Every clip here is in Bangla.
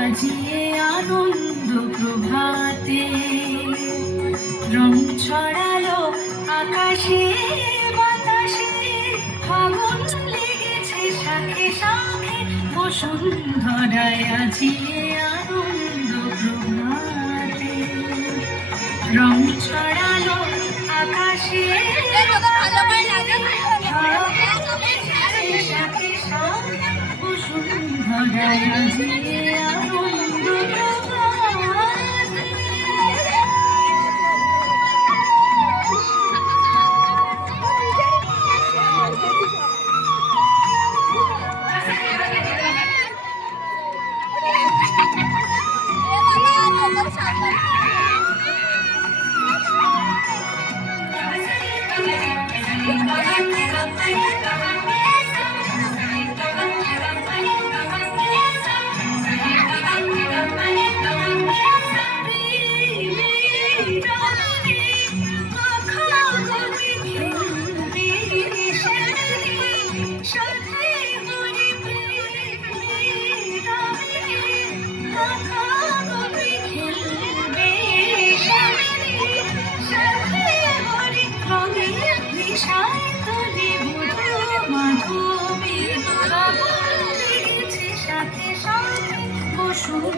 আজিয়ে আনন্দ রং ছড়ালো আকাশে, বাতাসে। ফাগুন লেগেছে শাখে শাখে বসুন্ধরায় আজিয়ে আনন্দ প্রভাতে। রং ছড়ালো আকাশে বসুন্ধরায় আজিয়ে আনন্দ প্রভাতে সুন্দর রং ছড়ালো আকাশে লেগেছে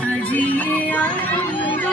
হাজিয়ে আনন্দ